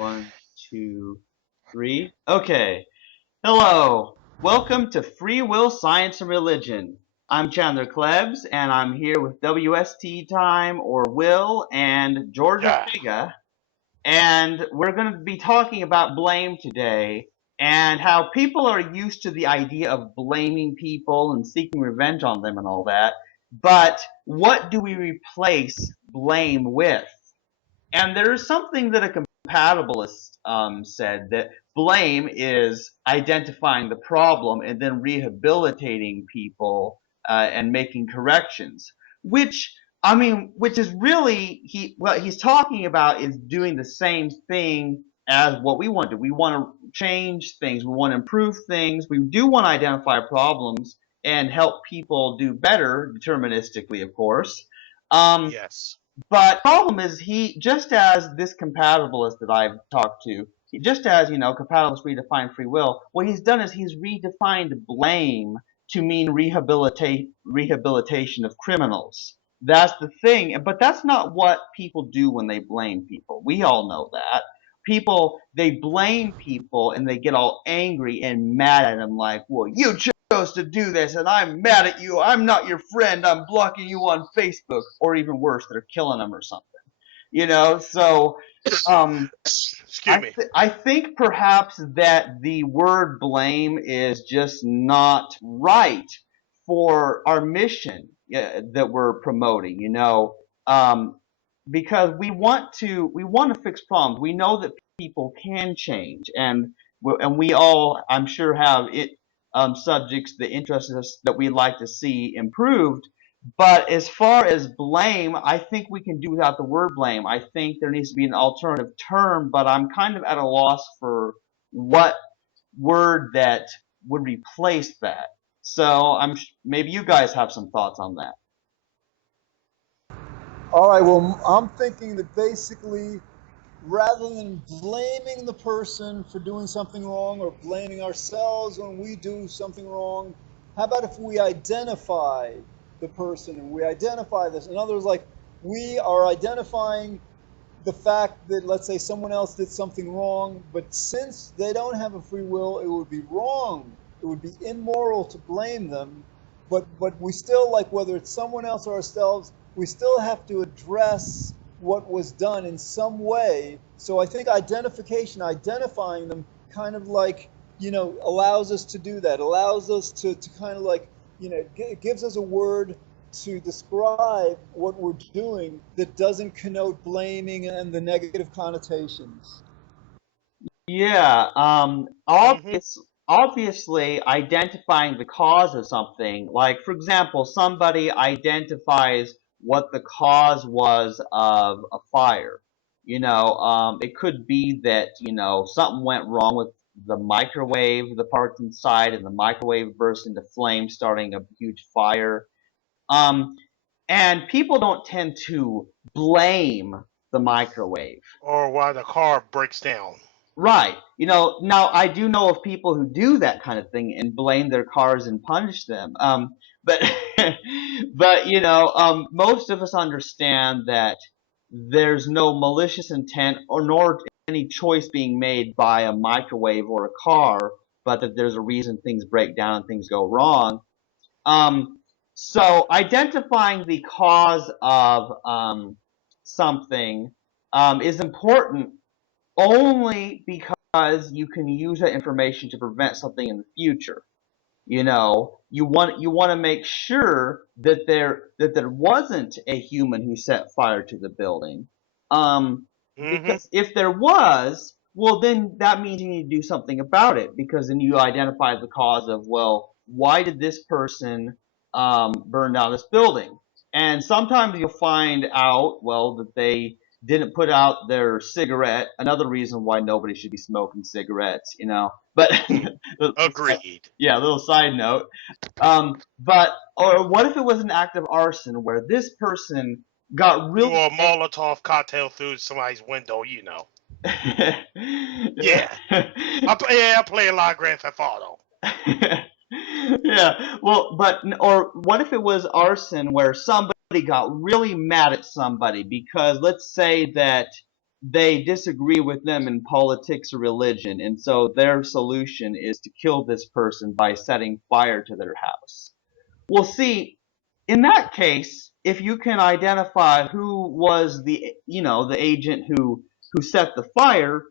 One, two, three. Okay. Hello. Welcome to Free Will, Science, and Religion. I'm Chandler Klebs, and I'm here with wsdtime or Will and George Yeah. Ortega. And we're going to be talking about blame today and how people are used to the idea of blaming people and seeking revenge on them and all that. But what do we replace blame with? And there's something that a compatibilist said that blame is identifying the problem and then rehabilitating people and making corrections. Which which is really what he's talking about is doing the same thing as what we want to do. We want to change things. We want to improve things. We do want to identify problems and help people do better, deterministically, of course. Um, Yes. but the problem is just as this compatibilist that I've talked to, just as, compatibilists redefine free will, what he's done is he's redefined blame to mean rehabilitation of criminals. That's the thing. But that's not what people do when they blame people. We all know that. People, they blame people and they get all angry and mad at them like, well, you chose to do this and I'm mad at you. I'm not your friend. I'm blocking you on Facebook, or even worse, they're killing them or something. So um, Excuse me. I think perhaps that the word blame is just not right for our mission that we're promoting. Um, because we want to fix problems. We know that people can change, and we all, I'm sure, have subjects that interest us that we'd like to see improved. But as far as blame, I think we can do without the word blame. I think there needs to be an alternative term, but I'm kind of at a loss for what word that would replace that. So maybe you guys have some thoughts on that. All right, well, I'm thinking that basically, rather than blaming the person for doing something wrong or blaming ourselves when we do something wrong, how about if we identify the person and we identify this? In other words, like we are identifying the fact that, let's say, someone else did something wrong, but since they don't have a free will, it would be wrong. It would be immoral to blame them. But we still, like, whether it's someone else or ourselves, we still have to address what was done in some way. So I think identification, identifying them, kind of like, allows us to do that, allows us to kind of like, it gives us a word to describe what we're doing that doesn't connote blaming and the negative connotations. Yeah, Hmm. obviously identifying the cause of something, like for example, somebody identifies what the cause was of a fire. It could be that, something went wrong with the microwave, the parts inside, and the microwave burst into flames, starting a huge fire. Um, and people don't tend to blame the microwave. Or why the car breaks down. Right. Now I do know of people who do that kind of thing and blame their cars and punish them. But but most of us understand that there's no malicious intent or nor any choice being made by a microwave or a car, but that there's a reason things break down and things go wrong. Um, so identifying the cause of something is important only because you can use that information to prevent something in the future. You want to make sure that there wasn't a human who set fire to the building. Um, Hmm. because if there was, well, then that means you need to do something about it, because then you identify the cause of, well, why did this person burn down this building? And sometimes you'll find out, well, that they didn't put out their cigarette. Another reason why nobody should be smoking cigarettes. But Agreed. yeah, a little side note. Or what if it was an act of arson where this person got Threw really a Molotov cocktail through somebody's window. yeah. Yeah. I play a lot of Grand Theft Auto. Yeah. Well, or what if it was arson where somebody got really mad at somebody because let's say that they disagree with them in politics or religion, and so their solution is to kill this person by setting fire to their house. Well, see, in that case, if you can identify who was the agent who set the fire,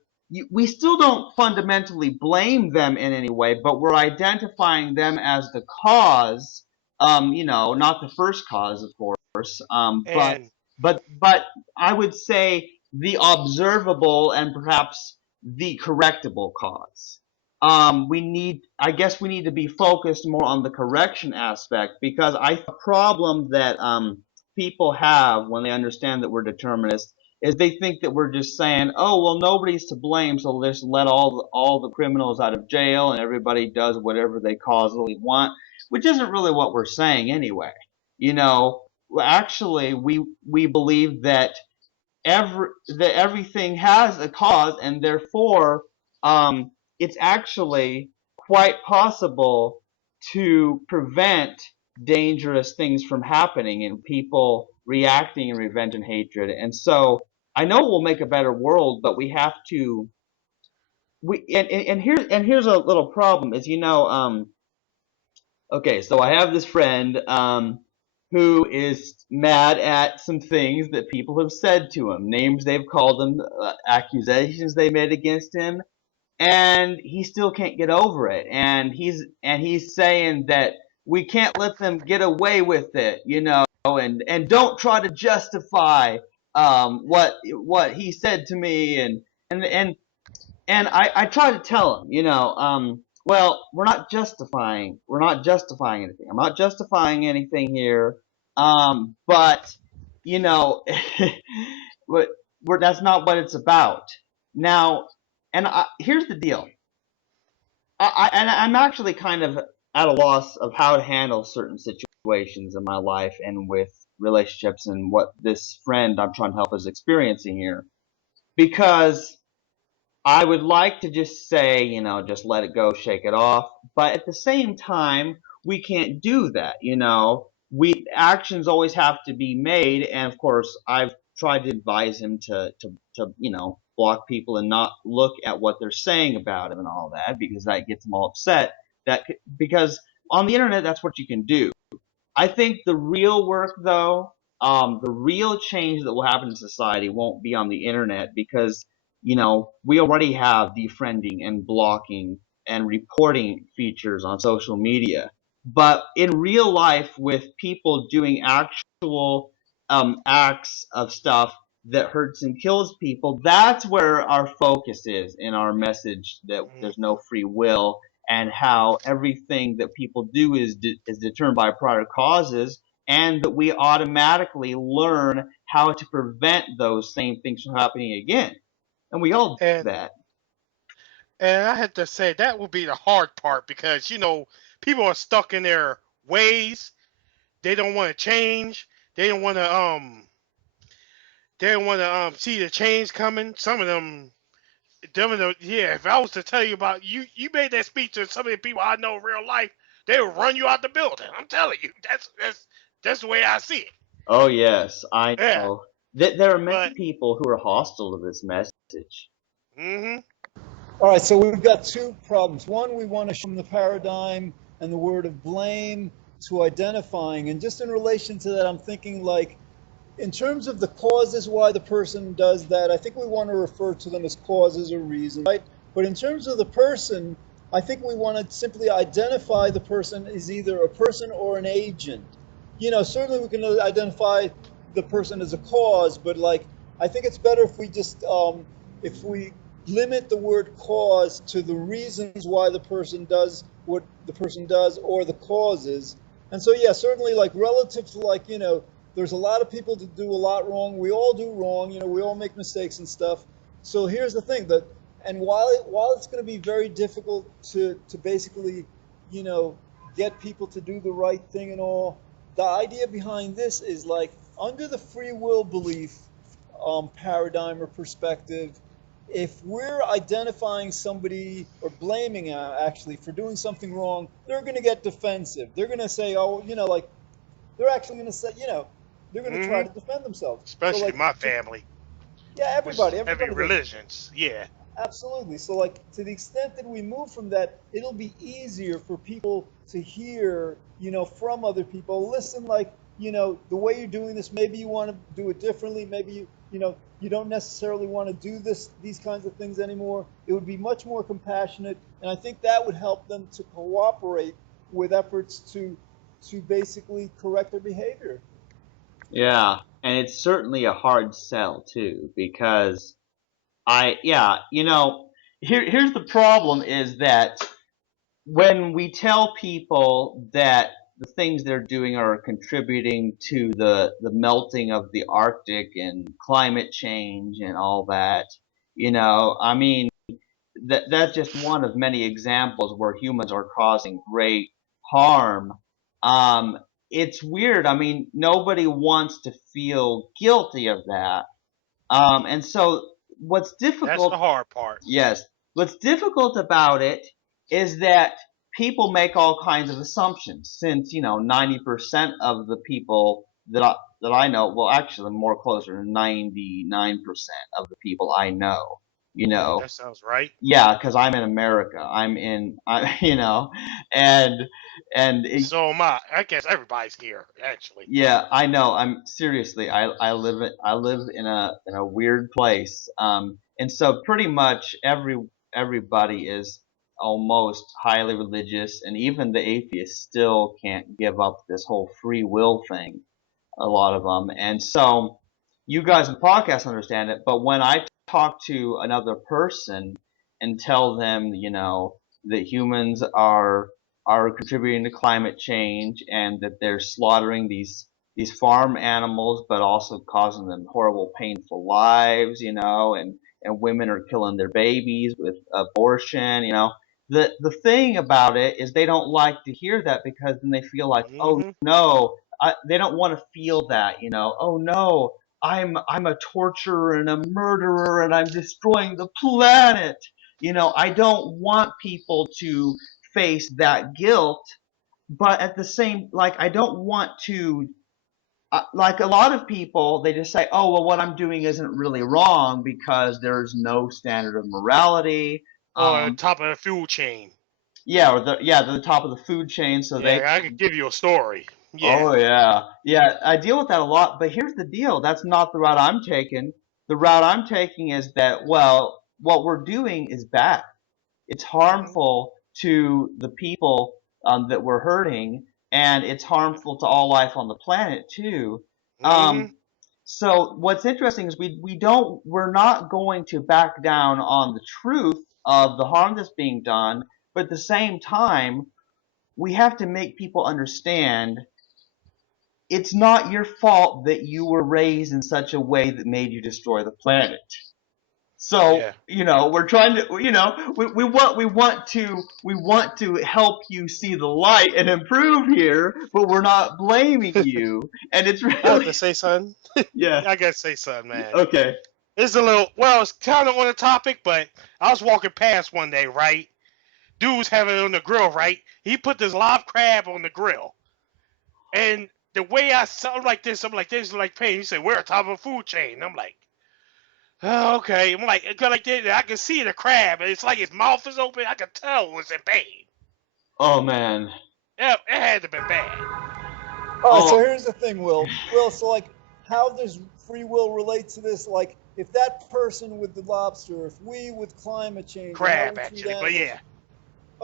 we still don't fundamentally blame them in any way, but we're identifying them as the cause. Not the first cause, of course, but And but I would say the observable and perhaps the correctable cause. I guess we need to be focused more on the correction aspect, because a problem that people have when they understand that we're determinists is they think that we're just saying, oh, well, nobody's to blame, so let's let all the criminals out of jail and everybody does whatever they causally want, which isn't really what we're saying anyway. You know, actually, we believe that everything has a cause, and therefore, it's actually quite possible to prevent dangerous things from happening and people reacting in revenge and hatred. And so, I know we'll make a better world, but we have to. Here's a little problem: is okay, so I have this friend who is mad at some things that people have said to him, names they've called him, accusations they made against him, and he still can't get over it. And he's saying that we can't let them get away with it, and don't try to justify what he said to me, and I try to tell him, well, we're not justifying anything. I'm not justifying anything here. But you know, that's not what it's about. Now, here's the deal. I'm actually kind of at a loss of how to handle certain situations in my life and with relationships and what this friend I'm trying to help is experiencing here, because I would like to just say, just let it go, shake it off. But at the same time, we can't do that. Actions always have to be made. And of course, I've tried to advise him to block people and not look at what they're saying about him and all that, because that gets them all upset. Because on the internet, that's what you can do. I think the real work, though, the real change that will happen in society won't be on the internet, because, we already have defriending and blocking and reporting features on social media. But in real life, with people doing actual acts of stuff that hurts and kills people, that's where our focus is in our message that there's no free will, and how everything that people do is determined by prior causes, and that we automatically learn how to prevent those same things from happening again. And we all do and that. and I had to say that would be the hard part, because people are stuck in their ways. They don't want to change. They don't want to see the change coming. Some of them, yeah. If I was to tell you about you made that speech to some of the people I know in real life, they would run you out the building. I'm telling you, that's the way I see it. Oh yes, I Yeah, know that there are many but people who are hostile to this message. hmm All right, so we've got two problems. One, we want to show the paradigm and the word of blame to identifying. And just in relation to that, I'm thinking like, in terms of the causes why the person does that, I think we want to refer to them as causes or reasons, right? But in terms of the person, I think we want to simply identify the person as either a person or an agent. Certainly we can identify the person as a cause, but like, I think it's better if we just, if we limit the word cause to the reasons why the person does what the person does, or the causes. And so, yeah, certainly, like, relative to, like, there's a lot of people that do a lot wrong. We all do wrong. We all make mistakes and stuff. So here's the thing that, and while it's going to be very difficult to basically, you know, get people to do the right thing and all, the idea behind this is like, under the free will belief paradigm or perspective, if we're identifying somebody or blaming actually for doing something wrong, they're going to get defensive. They're going to say, oh, like, they're actually going to say, they're going to try hmm to defend themselves. So especially like, my family. Yeah, which heavy everybody does it. religions. Yeah, Absolutely. So, like, to the extent that we move from that, it'll be easier for people to hear, from other people. Listen, like, the way you're doing this, maybe you want to do it differently. Maybe you don't necessarily want to do these kinds of things anymore. It would be much more compassionate, and I think that would help them to cooperate with efforts to basically correct their behavior. Yeah, and it's certainly a hard sell too, because yeah, here's the problem is that when we tell people that the things they're doing are contributing to the melting of the Arctic and climate change and all that, I mean, that's just one of many examples where humans are causing great harm. Um, it's weird. I mean, nobody wants to feel guilty of that. And so what's that's difficult, the hard part. yes, what's difficult about it is that people make all kinds of assumptions since, 90% of the people that I know, well, actually more closer to 99% of the people I know, you know, That sounds right. yeah, because I'm in America. And and So am I. I guess everybody's here actually. yeah, I know. I'm seriously. I live in a weird place. And so pretty much everybody is almost highly religious, and even the atheists still can't give up this whole free will thing, a lot of them. And so you guys in the podcast understand it, but when I talk to another person and tell them, that humans are contributing to climate change and that they're slaughtering these farm animals, but also causing them horrible, painful lives, and women are killing their babies with abortion, the thing about it is they don't like to hear that because then they feel like, oh Hmm. no, they don't want to feel that, oh no, I'm a torturer and a murderer and I'm destroying the planet. I don't want people to face that guilt, but at the same, like, I don't want to, like a lot of people, they just say, oh, well, what I'm doing isn't really wrong because there's no standard of morality. Or Um, top of the food chain. yeah, they're the top of the food chain, so they Yeah, I could give you a story. Yeah. Oh yeah, yeah. I deal with that a lot, but here's the deal. That's not the route I'm taking. The route I'm taking is that, well, what we're doing is bad. It's Hmm. harmful to the people that we're hurting, and it's harmful to all life on the planet too. Hmm. Um, so what's interesting is we're not going to back down on the truth of the harm that's being done, but at the same time, we have to make people understand it's not your fault that you were raised in such a way that made you destroy the planet. So, Yeah. we're trying to, we want to help you see the light and improve here, but we're not blaming you. And it's I have really, to say something. yeah, I gotta say something, man. okay. It's a little, well, it's kind of on the topic, but I was walking past one day, right? Dude was having it on the grill, right? He put this live crab on the grill. And the way I saw I'm like this, like pain. He said, we're on top of a food chain. I'm like, oh, okay. I'm like, cause like this, I can see the crab. And it's like his mouth is open. I could tell it was in pain. Oh man. Yeah, it had to have been bad. All right, so Oh, here's the thing, Will. Will, so like, how does free will relate to this? Like, if that person with the lobster, if we with climate change and how Crab, we treat actually. But animals, yeah.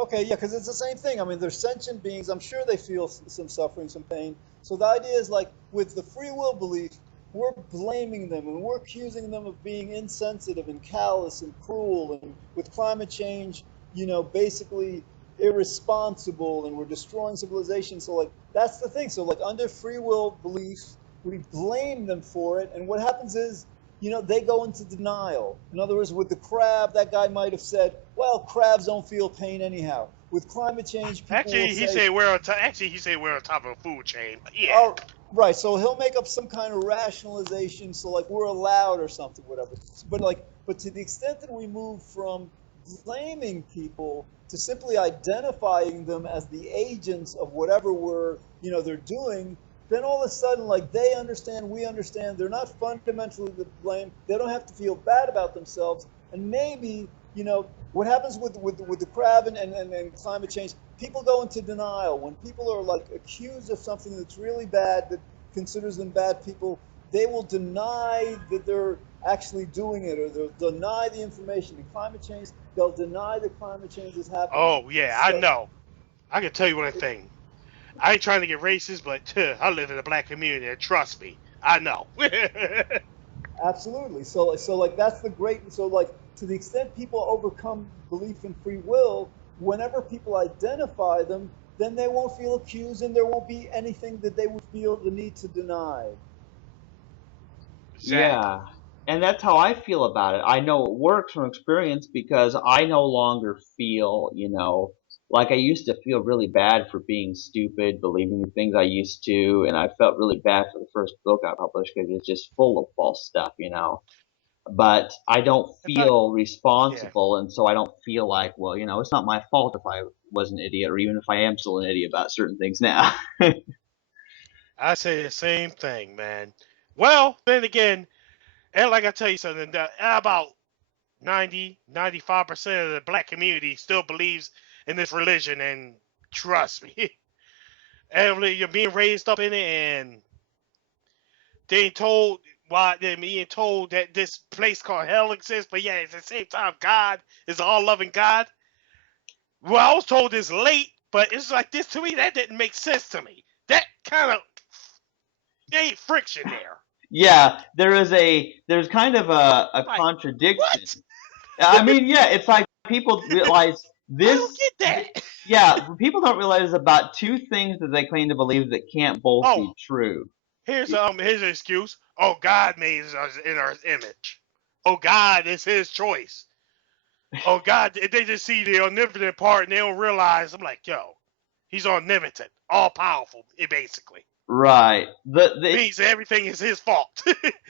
okay, yeah, because it's the same thing. I mean, they're sentient beings. I'm sure they feel some suffering, some pain. So the idea is like with the free will belief, we're blaming them and we're accusing them of being insensitive and callous and cruel. And with climate change, basically irresponsible and we're destroying civilization. So like that's the thing. So like under free will beliefs, we blame them for it. And what happens is they go into denial. In other words, with the crab, that guy might have said, well, crabs don't feel pain anyhow. With climate change, people will Actually, say, he said we're on top of a food chain. But yeah. oh, right. So he'll make up some kind of rationalization. So like we're allowed or something, whatever. But to the extent that we move from blaming people to simply identifying them as the agents of whatever they're doing, then all of a sudden, like, they understand, we understand, they're not fundamentally to blame. They don't have to feel bad about themselves. And maybe, what happens with the crab and climate change, people go into denial. When people are like accused of something that's really bad, that considers them bad people, they will deny that they're actually doing it, or they'll deny the information. In climate change, they'll deny that climate change is happening. Oh yeah, I So know. I can tell you one thing. I ain't trying to get racist, but I live in a black community, and trust me, I know. absolutely. So like that's the great. So like to the extent people overcome belief in free will, whenever people identify them, then they won't feel accused, and there won't be anything that they would feel the need to deny. Exactly. Yeah. And that's how I feel about it. I know it works from experience because I no longer feel, like I used to feel really bad for being stupid, believing the things I used to, and I felt really bad for the first book I published because it's just full of false stuff. But I don't In fact, feel yeah, responsible, and so I don't feel like, well, it's not my fault if I was an idiot, or even if I am still an idiot about certain things now. I say the same thing, man. Well, then again, and like I tell you something, about 95% of the black community still believes in this religion, and trust me, and you're being raised up in it, and they ain't told why they're being told that this place called hell exists, but yeah, at the same time, God is an all-loving God. Well, I was told this late, but it's like this to me. That didn't make sense to me. That kind of ain't friction there. Yeah, there's kind of a Like, contradiction. what? I mean, yeah, it's like people realize I don't this, get that. yeah, people don't realize about two things that they claim to believe that can't both Oh, be true. here's an excuse. Oh, God made us in our image. Oh, God is His choice. Oh, God, they just see the omnipotent part and they don't realize. I'm like, yo, He's omnipotent, all powerful, basically. Right. Means everything is His fault.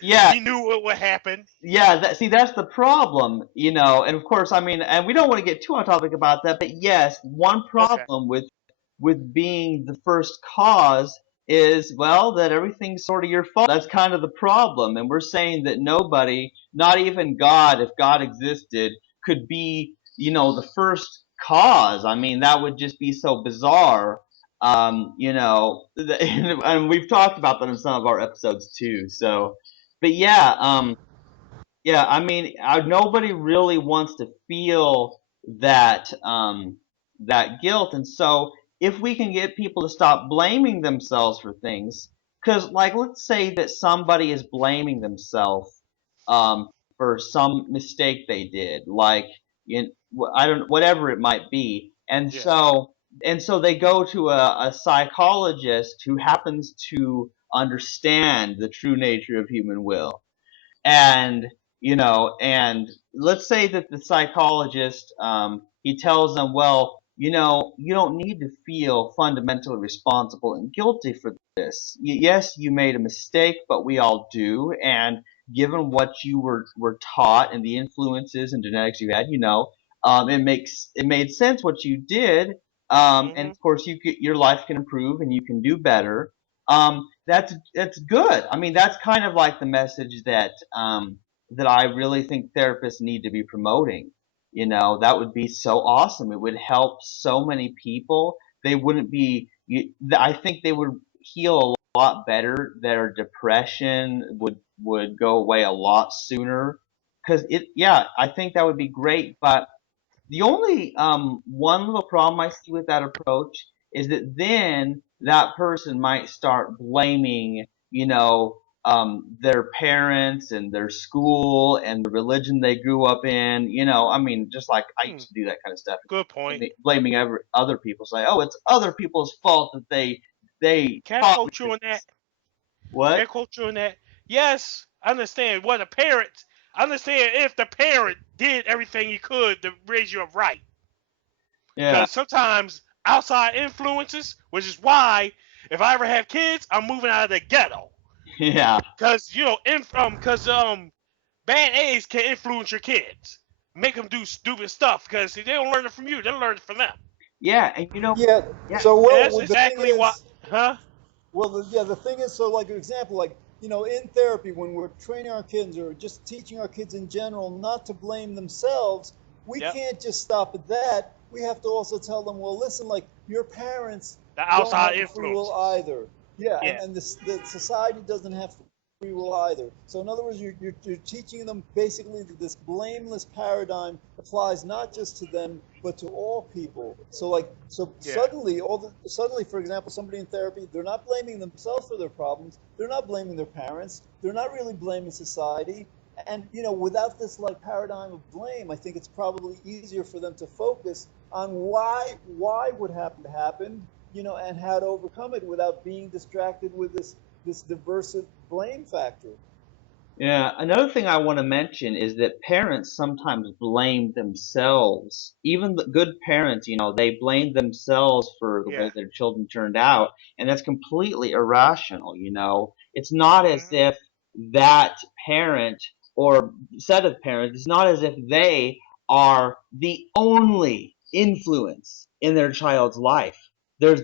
Yeah, He knew what would happen. yeah, see, that's the problem. And of course, I mean, and we don't want to get too on topic about that, but yes, one Okay. problem with being the first cause is, well, that everything's sort of your fault. That's kind of the problem. And we're saying that nobody, not even God, if God existed, could be, the first cause. I mean, that would just be so bizarre. And we've talked about that in some of our episodes too. So, but yeah, I mean, nobody really wants to feel that guilt, and so if we can get people to stop blaming themselves for things, because like let's say that somebody is blaming themselves for some mistake they did, like I don't whatever it might be, and Yeah. so they go to a psychologist who happens to understand the true nature of human will, and let's say that the psychologist, he tells them, well, you don't need to feel fundamentally responsible and guilty for this. Yes, you made a mistake, but we all do, and given what you were taught and the influences and genetics you had, it made sense what you did. And Hmm. of course your life can improve and you can do better. That's good. I mean, that's kind of like the message that I really think therapists need to be promoting. That would be so awesome. It would help so many people. They wouldn't be. I think they would heal a lot better. Their depression would go away a lot sooner. Because yeah, I think that would be great. But the only one little problem I see with that approach is that then that person might start blaming, their parents and their school and the religion they grew up in. I mean, just like I Hmm. used to do that kind of stuff, Good point. blaming other people. Say, oh, it's other people's fault that they Can I taught me quote you this. on that? Can I What? quote you on that? Yes, I understand what a parent. I understand if the parent did everything he could to raise you up right. Yeah, Because sometimes outside influences, which is why if I ever have kids, I'm moving out of the ghetto. yeah, Because bad eggs can influence your kids, make them do stupid stuff. Because they don't learn it from you, they learn it from them. yeah. And Yeah. yeah, So And that's the thing exactly what, is, huh? Well, yeah, the thing is, so like an example, like, in therapy, when we're training our kids or just teaching our kids in general not to blame themselves, we Yep. can't just stop at that. We have to also tell them, well, listen, like your parents The don't outside have a free will influences. either. Yeah, Yeah. and the society doesn't have free will either. So in other words, you're teaching them basically that this blameless paradigm applies not just to them but to all people. So like so Yeah. suddenly, for example, somebody in therapy, they're not blaming themselves for their problems. They're not blaming their parents. They're not really blaming society. And without this like paradigm of blame, I think it's probably easier for them to focus on why what happened, and how to overcome it without being distracted with this diversive blame factor. Yeah, another thing I want to mention is that parents sometimes blame themselves. Even the good parents, they blame themselves for the Yeah. way their children turned out, and that's completely irrational. It's not as Hmm. if that parent or set of parents, it's not as if they are the only influence in their child's life.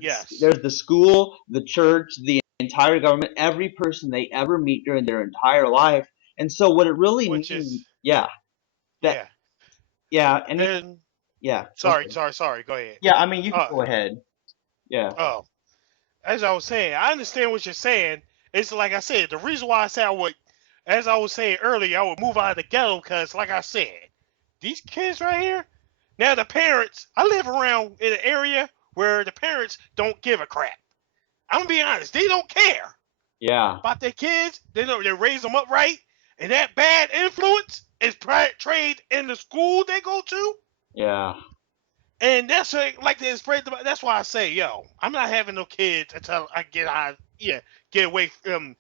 Yes. There's the school, the church, the entire government, every person they ever meet during their entire life. And so what it really Which means, is yeah, that, yeah. yeah, and And yeah, go sorry, ahead. sorry, sorry. Go ahead. Yeah, I mean, you can Uh go ahead. Yeah, oh. As I was saying, I understand what you're saying. It's like I said, the reason why I said I would, as I was saying earlier, I would move out of the ghetto because, like I said, these kids right here. Now the parents, I live around in an area where the parents don't give a crap. I'm gonna be honest, they don't care yeah, about their kids. They know they raise them up right, and that bad influence is trade in the school they go to. yeah, And that's like they spread. That's why I say, yo, I'm not having no kids until I get out. Yeah, get away from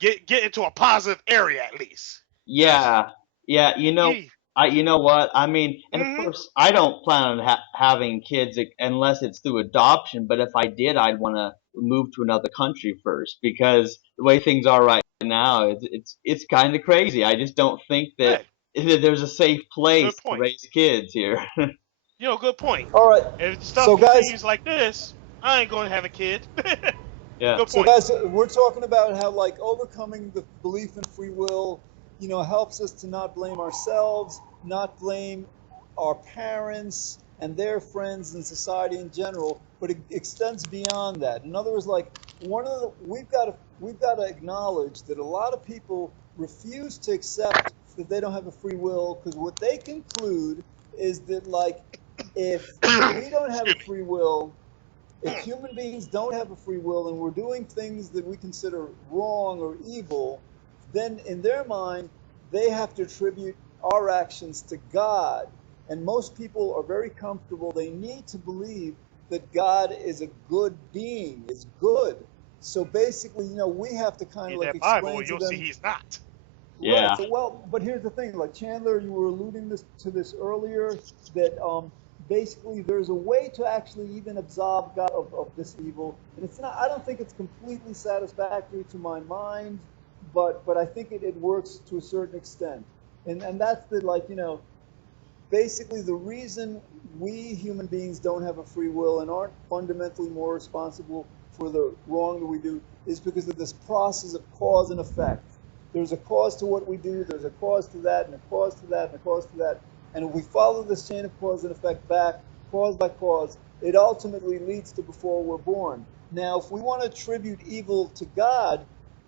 get into a positive area at least. Cause yeah, yeah. yeah, You know what? I mean, and of mm-hmm, course, I don't plan on having kids unless it's through adoption. But if I did, I'd want to move to another country first because the way things are right now, it's kind of crazy. I just don't think that hey, there's a safe good place to point. raise kids here. Good point. All right, If stuff so guys, continues like this, I ain't gonna have a kid. Yeah. Good So, point. guys, we're talking about how, like, overcoming the belief in free will, helps us to not blame ourselves, not blame our parents and their friends and society in general, but it extends beyond that. In other words, like, we've got to acknowledge that a lot of people refuse to accept that they don't have a free will because what they conclude is that, like, if we don't have a Excuse free will, me. if human beings don't have a free will and we're doing things that we consider wrong or evil, then in their mind, they have to attribute our actions to God. And most people are very comfortable. They need to believe that God is a good being, is good. So basically, we have to kind of Read like that Bible, explain and to you'll see them. he's not. Right. Yeah. So, well, but here's the thing. Like Chandler, you were alluding to this earlier that basically there's a way to actually even absolve God of this evil, and it's not. I don't think it's completely satisfactory to my mind, but I think it works to a certain extent, and that's the like basically the reason we human beings don't have a free will and aren't fundamentally more responsible for the wrong that we do is because of this process of cause and effect. There's a cause to what we do, there's a cause to that, and a cause to that, and a cause to that. And if we follow this chain of cause and effect back, cause by cause, it ultimately leads to before we're born. Now, if we want to attribute evil to God,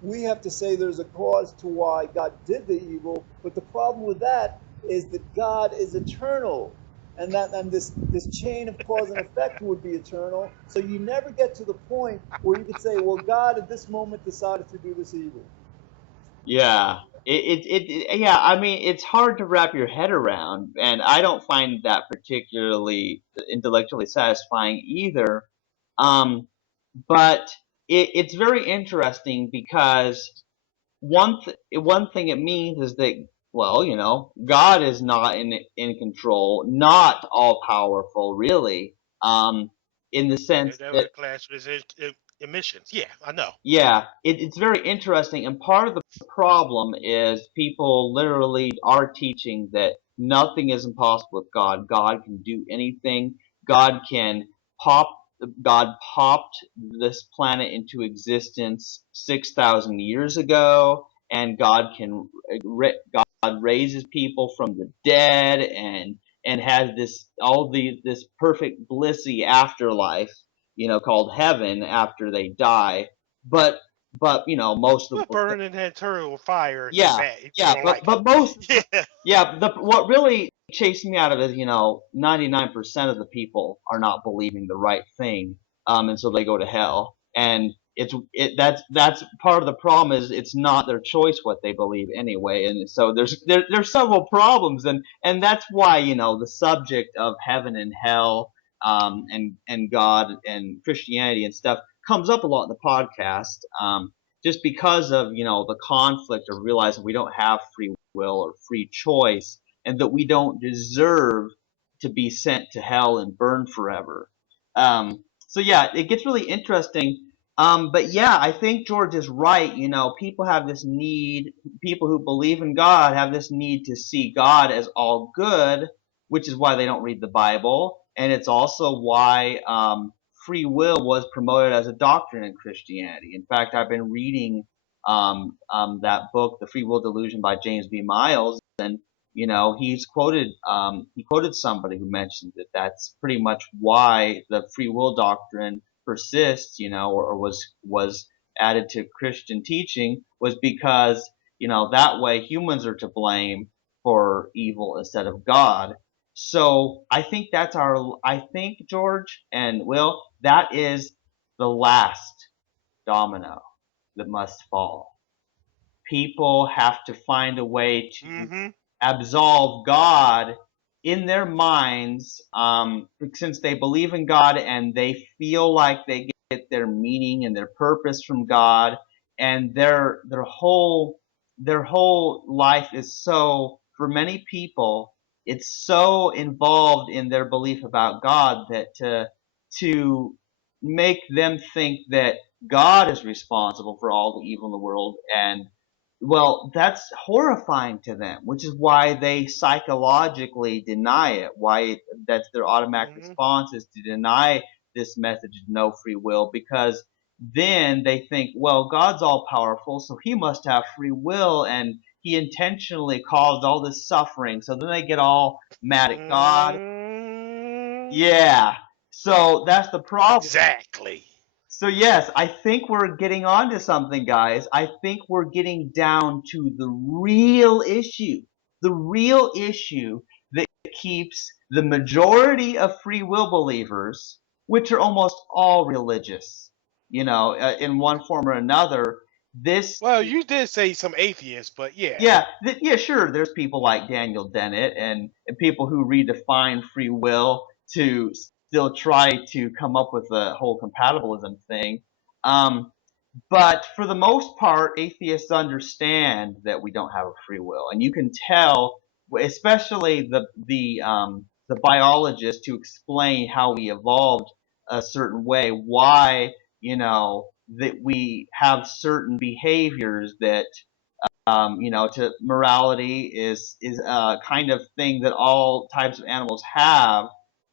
we have to say there's a cause to why God did the evil. But the problem with that is that God is eternal, and this chain of cause and effect would be eternal. So you never get to the point where you could say, well, God at this moment decided to do this evil. Yeah. Yeah, I mean, it's hard to wrap your head around, and I don't find that particularly intellectually satisfying either. Um, but it's very interesting because one thing it means is that, well, God is not in control, not all powerful, really, in the Yeah, sense that that, would class with his emissions. Yeah, I know. yeah, it's very interesting. And part of the problem is people literally are teaching that nothing is impossible with God. God can do anything. God can pop. God popped this planet into existence 6,000 years ago, and God raises people from the dead, and has this perfect blissy afterlife, called heaven after they die. But most of We'll burn in that eternal fire if you yeah, bad if you yeah, don't but like it. but most, Yeah. yeah, what really chased me out of it is, 99% of the people are not believing the right thing, and so they go to hell. And that's part of the problem, is it's not their choice what they believe anyway. And so there's several problems, and that's why, the subject of heaven and hell, and God and Christianity and stuff comes up a lot in the podcast. Just because of, the conflict of realizing we don't have free will or free choice, and that we don't deserve to be sent to hell and burn forever. So yeah, it gets really interesting. But yeah, I think George is right. People have this need. People who believe in God have this need to see God as all good, which is why they don't read the Bible, and it's also why free will was promoted as a doctrine in Christianity. In fact, I've been reading that book, The Free Will Delusion by James B. Miles, and he quoted somebody who mentioned that that's pretty much why the free will doctrine persists, or was added to Christian teaching, was because that way humans are to blame for evil instead of God. So I think, George and Will, that is the last domino that must fall. People have to find a way to Mm-hmm. absolve God in their minds, since they believe in God and they feel like they get their meaning and their purpose from God, and their whole life is so, for many people, it's so involved in their belief about God, that to make them think that God is responsible for all the evil in the world, and well, that's horrifying to them, which is why they psychologically deny it. That's their automatic Mm-hmm. response, is to deny this message of no free will, because then they think, well, God's all powerful, so he must have free will, and he intentionally caused all this suffering. So then they get all mad at God. Mm-hmm. Yeah. So that's the problem. Exactly. So yes, I think we're getting onto something, guys. I think we're getting down to the real issue. The real issue that keeps the majority of free will believers, which are almost all religious, in one form or another. This Well, you did say some atheists, but yeah. Yeah, yeah, sure. There's people like Daniel Dennett, and people who redefine free will to still try to come up with the whole compatibilism thing. Um, but for the most part, atheists understand that we don't have a free will, and you can tell, especially the biologists who explain how we evolved a certain way, why that we have certain behaviors that to morality is a kind of thing that all types of animals have.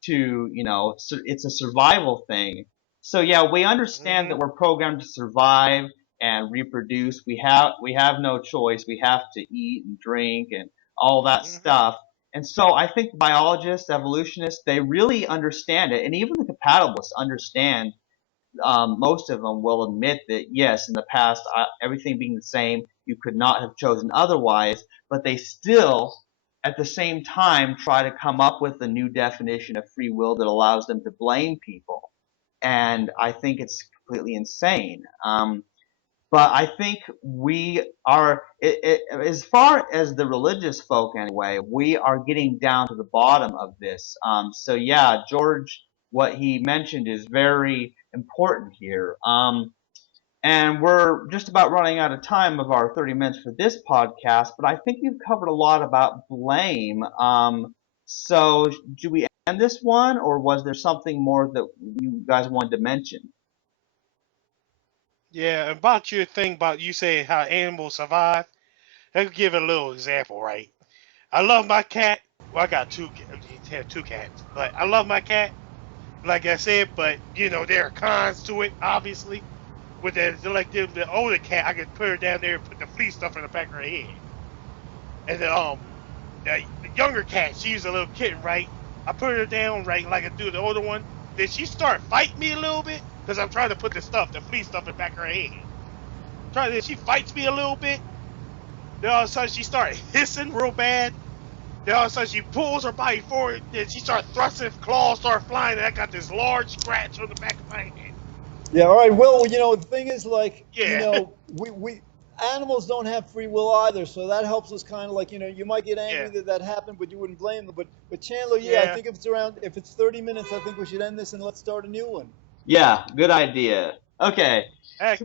It's a survival thing. So yeah, we understand Mm-hmm. that we're programmed to survive and reproduce. We have no choice. We have to eat and drink and all that Mm-hmm. stuff. And so I think biologists, evolutionists, they really understand it, and even the compatibilists understand. Most of them will admit that yes, in the past, everything being the same, you could not have chosen otherwise, but they still, at the same time, try to come up with a new definition of free will that allows them to blame people. And I think it's completely insane. But I think we are, as far as the religious folk anyway, we are getting down to the bottom of this. So yeah, George, what he mentioned is very important here. And we're just about running out of time of our 30 minutes for this podcast, but I think we've covered a lot about blame. So do we end this one, or was there something more that you guys wanted to mention? Yeah, about your thing about you saying how animals survive. Let's give a little example, right? I love my cat. Well, I got two, have two cats, but I love my cat. like I said, but there are cons to it, obviously. With the older cat, I could put her down there and put the flea stuff in the back of her head. And the younger cat, she's a little kitten, right? I put her down, right, like I do the older one. Then she start fighting me a little bit because I'm trying to put the flea stuff in the back of her head. She fights me a little bit. Then all of a sudden she start hissing real bad. Then all of a sudden she pulls her body forward. Then she start thrusting, claws start flying, and I got this large scratch on the back of my head. Yeah, all right. Well, the thing is, like, Yeah, we animals don't have free will either, so that helps us kind of like, you might get yeah, angry that that happened, but you wouldn't blame them. But Chandler, yeah, I yeah. think if it's 30 minutes, I think we should end this and let's start a new one. Yeah, good idea. Okay. Ac-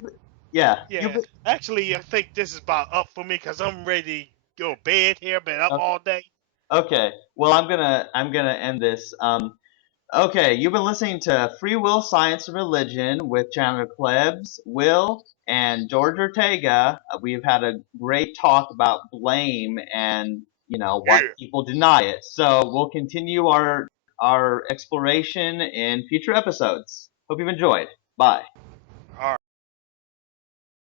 Yeah. yeah. Actually, I think this is about up for me because I'm ready to go to bed here. Been up Okay. all day. Okay. Well, I'm gonna end this. Okay, you've been listening to Free Will, Science, and Religion with Chandler Klebs, Will, and George Ortega. We've had a great talk about blame and why Yeah. people deny it. So we'll continue our exploration in future episodes. Hope you've enjoyed. Bye.